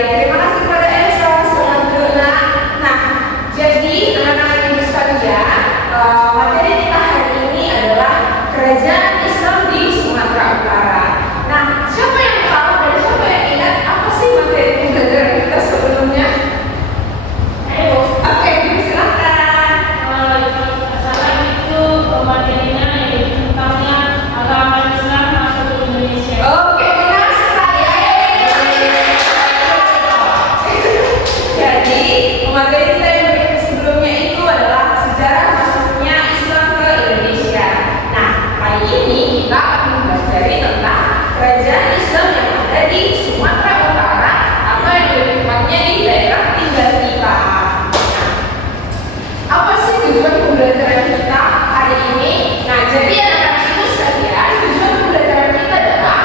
terima kasih kepada Elsa. Selamat dulu. Nah, jadi anak-anak ibu sekalian, materi kita hari ini adalah kerajaan Islam di Sumatera Utara. Nah, siapa yang tahu dan siapa yang ingat apa sih materi pembelajaran kita sebelumnya? Ayo, oke, silakan. Salah itu materinya yaitu tentangnya agama Islam masuk ke Indonesia. Oke, benar sekali. Jadi, materi kita yang sebelumnya itu adalah sejarah masuknya Islam ke Indonesia. Nah, kali ini kita akan mempelajari tentang kerajaan Islam yang ada di Sumatera Utara atau yang lebih tepatnya di daerah tinggal kita. Nah, apa sih tujuan pembelajaran kita hari ini? Nah, jadi anak-anak ibu sekalian, tujuan pembelajaran kita adalah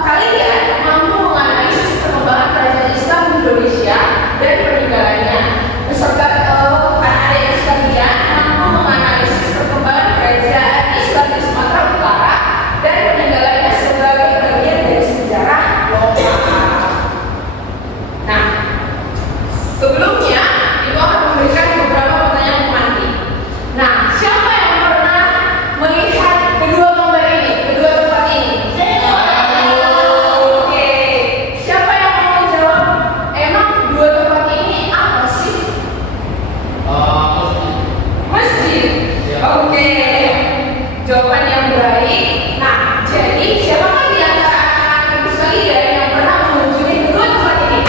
kalian mampu menganalisis perkembangan kerajaan Islam di Indonesia dan peninggalannya. Beserta anak-anak ibu sekalian mampu menganalisis perkembangan kerajaan Islam di Sumatera Utara dan peninggalannya sebagai bagian dari sejarah lokal. Nah, sebelumnya itu akan memberikan beberapa pertanyaan pemantik. Nah, siapa yang pernah melihat kedua gambar ini, kedua tempat ini? Oke. Siapa yang mau menjawab? Emang dua tempat ini apa sih? Masjid. Oke. Jawaban yang baik. Nah, jadi siapa di antara anak-anak ibu sekalian yang pernah mengunjungi kedua tempat ini?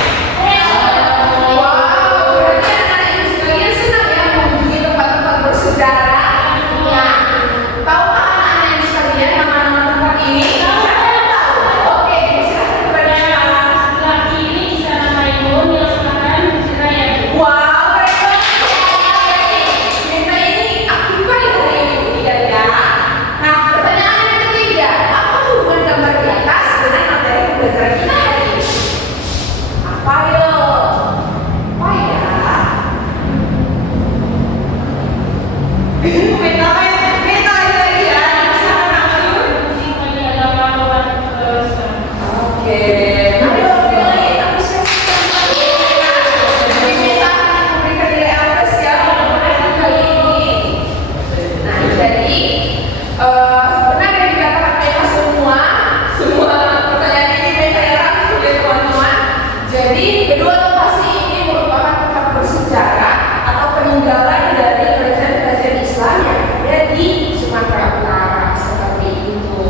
Wow, berarti anak-anak ibu sekalian senang ya mengunjungi tempat-tempat bersejarah. Nah, tahukah anak-anak ibu sekalian nama-nama tempat ini? Siapa yang tahu? Oke, silakan kepada Sebelah kiri Istana Maimun, yang sebelah kanan Masjid Raya. wow, keren banget. Kita ini aktif kali hari ini tidak ya? Nah, pertanyaan yang ketiga, apa hubungan gambar di atas dengan materi pembelajaran kita hari ini? Apa yo? Apa ya? Meta lagi ya, sama nama. Bagi agama umat Islam. Oke, ayo pilih apresiasi. Jadi kita akan memberikan nilai apresiasi pada materi kali ini. Nah, jadi sebenarnya dikatakan mereka semua pertanyaan ini mereka yang rapi oleh teman-teman. Jadi kedua lokasi ini merupakan tempat bersejarah atau peninggalan dari kerajaan-kerajaan Islam yang ada di Sumatera Utara seperti itu.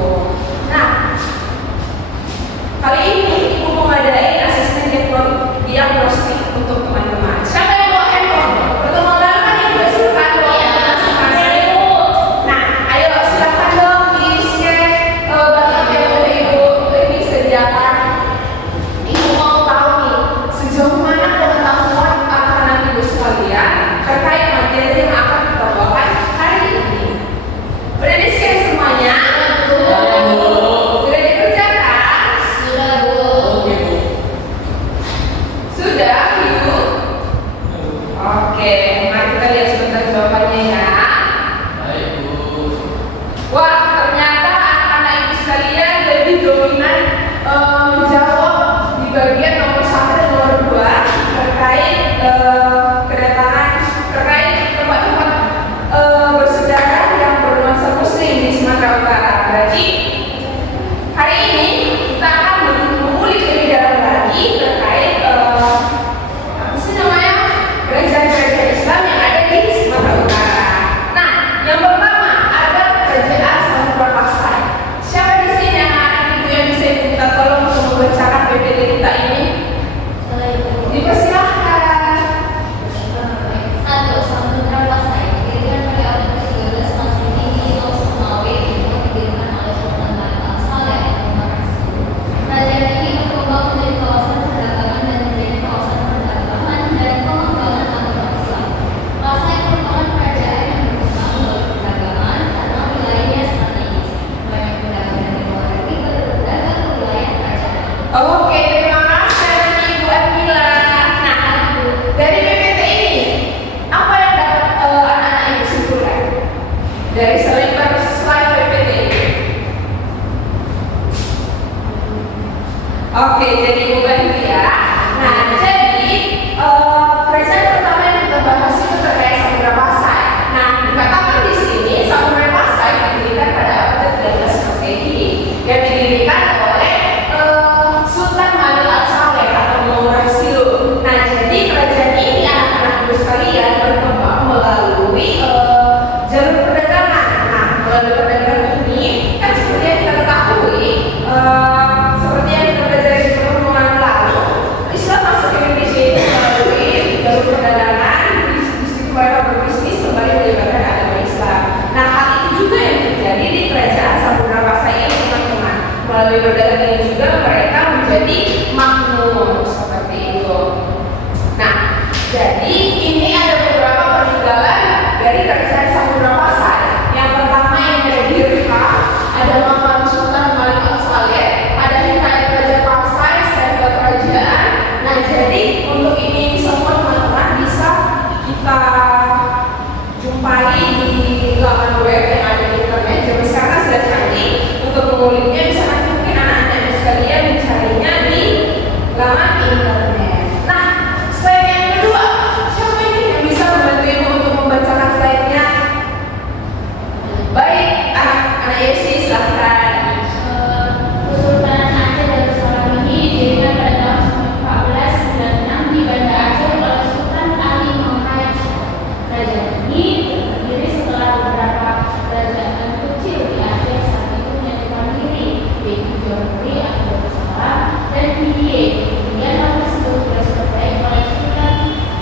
Nah, kali ini ibu mengadain asisten diagnostik untuk teman-teman. Siapa yang bawa handphone? Pertemuan lalu kan ibu suka bawa masing-masing. Nah, ayo silakan dong di-share bagian yang udah ibu ini sediakan. Ibu mau tahu nih sejauh mana pengetahuan anak-anak ibu sekalian terkait materi yang akan kita bawakan hari ini. Udah di-share semuanya? Sudah dikerjakan? Sudah, Ibu? Oke, mari kita lihat sebentar jawabannya ya. Wah, ternyata anak-anak ibu sekalian lebih dominan menjawab di bagian nomor 1 dan nomor 2 terkait terkait tempat-tempat bersejarah yang bernuansa Muslim di Sumatera Utara. Berarti hari ini kita akan mengulik lebih dalam lagi terkait apa sih namanya kerajaan-kerajaan Islam yang ada di Sumatera Utara. Nah, yang pertama ada kerajaan Sampurna Pasai. Siapa di sini anak-anak ibu yang bisa minta tolong untuk membacakan PPT kita ini? Dipersilahkan. Jadi ini ada beberapa peninggalan dari kerajaan Samudra Pasai. Yang pertama yang ada di Rika, ada makam Sultan Malik Al-Saleh, ada hikayat Raja Pasai, stempel kerajaan. Nah, jadi untuk ini semua teman-teman bisa kita jumpai di laman web yang ada di internet. Jadi sekarang sudah canggih untuk menguliknya, bisa nanti mungkin anak-anak sekalian mencarinya di laman internet. Nah, slide yang kedua, siapa ini yang bisa membantu ibu untuk membacakan slide-nya? Baik, anak-anak Yesi silahkan. Kesultanan Aceh Darussalam ini didirikan pada tahun 1496 di Banda Aceh oleh Sultan Ali Muhammad. Kerajaan ini terdiri setelah beberapa kerajaan kecil di Aceh saat itu menyatukan diri, yaitu Johor atau Darussalam dan Pidie. Kemudian hal tersebut diperbaiki oleh Sultan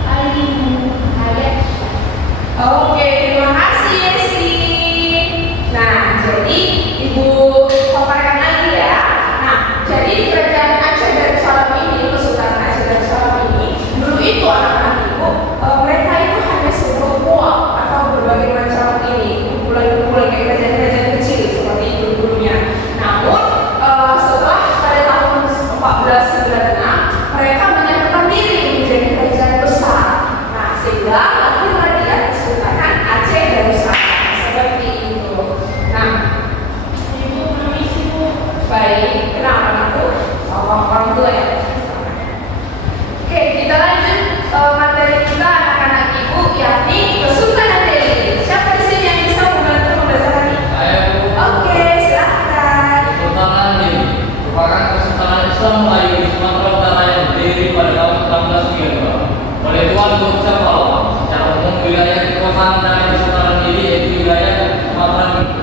Ali Muhammad. Oke, terima kasih Yesi. Nah, jadi ibu paparkan lagi ya. Nah, jadi kerajaan Aceh Darussalam ini, Kesultanan Aceh Darussalam ini, dulu itu anak-anak ibu, mereka itu hanya sebuah puak atau berbagai macam ini kumpulan-kumpulan kayak kerajaan-kerajaan kecil seperti itu dulunya. Namun setelah pada tahun 1496 mereka menyatukan diri menjadi kerajaan besar. Nah, sehingga lahirlah dia Kesultanan Aceh Darussalam seperti itu. Nah, Ibu permisi Bu. baik, kenapa anakku? Orang tua ya. Oke, kita lanjut materi kita anak-anak ibu, yakni Kesultanan Delhi. Siapa di sini yang bisa membantu membacakan ini? Saya Bu. Oke, silakan. Kesultanan Delhi merupakan kesultanan Islam Melayu di Sumatera Utara yang berdiri pada tahun 1832 oleh Tuan Gocap Pahlawan. Secara umum wilayah kekuasaan dari Kesultanan Delhi yaitu wilayah Sumatera Timur.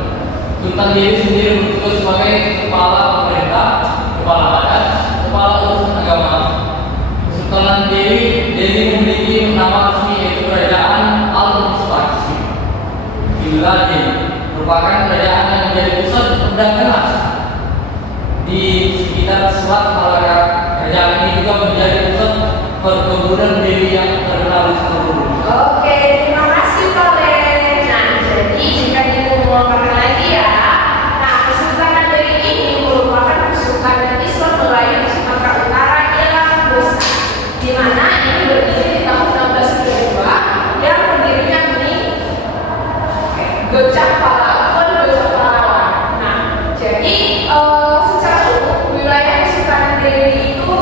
Sultan Delhi sendiri bertugas sebagai kepala pemerintah, kepala adat, kepala urusan agama. Kesultanan Delhi memiliki nama resmi yaitu Kerajaan Al-Mustaqsim. Di wilayah Delhi merupakan kerajaan yang menjadi pusat perdagangan di sekitar Selat Malaka. Kerajaan ini juga menjadi pusat perkebunan Delhi yang terkenal di seluruh dunia. Oke, terima kasih Pak Len. Nah, jadi jika dimumpulkan lagi ya. Nah, Kesultanan Delhi ini merupakan Kesultanan Islam Melayu di Sumatera Utara yang besar, di mana ini berdiri di tahun 1632 yang pendirinya ini Gocap Pahlawan. Nah, jadi secara umum wilayah Kesultanan Delhi itu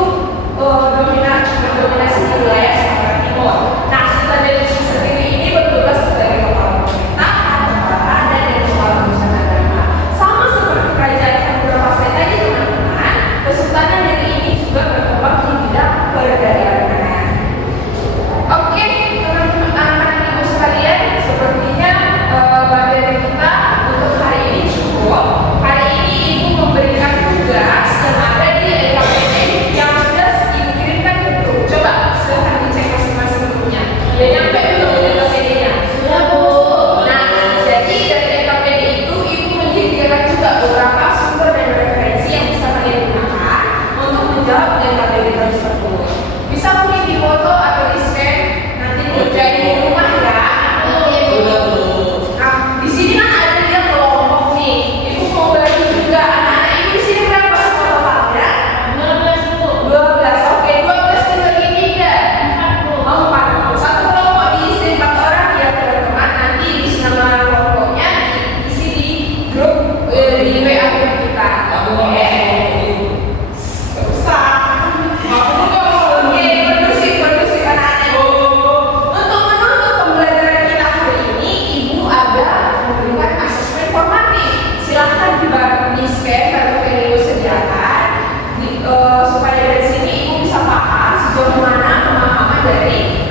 mendominasi di wilayah Sumatera Timur. Nah, Sultan Delhi sendiri ini bertugas sebagai kepala pemerintahan, kepala adat, dan kepala urusan agama. Sama seperti kerajaan Samudra Pasai tadi teman-teman, Kesultanan Delhi ini juga berkembang di bidang perdagangan. Oke, teman-teman, anak-anak ibu sekalian, sepertinya materi kita untuk hari ini cukup. Hari ini ibu memberikan tugas yang ada di LKPD yang sudah ibu kirimkan ke grup. Coba silahkan dicek masing-masing grupnya. Udah nyampe belum LKPD-nya? Sudah Bu. Nah, jadi dari LKPD itu ibu menyediakan juga beberapa sumber dan referensi yang bisa kalian gunakan untuk menjawab LKPD tersebut. Bisa mungkin di foto atau di scan, nanti dikerjain di rumah ya. Sudah Bu. Nah, di sini kan ada dia kelompok nih. Ibu mau bagi juga anak-anak ibu di sini berapa semua totalnya? 12 Bu. 12. Oke, 12 dibagi 3. 4 Bu. Oh, 4. Satu kelompok diisi 4 orang ya teman-teman. Nanti di nama kelompoknya diisi di grup di WA grup kita. Aku mau Oke. Gak usah. Oke, kondusif anak-anak. Untuk menutup pembelajaran kita hari ini, ibu ada memberikan asesmen formatif. Silahkan juga di-scan kartu yang ibu sediakan supaya dari sini ibu bisa paham sejauh mana pemahaman dari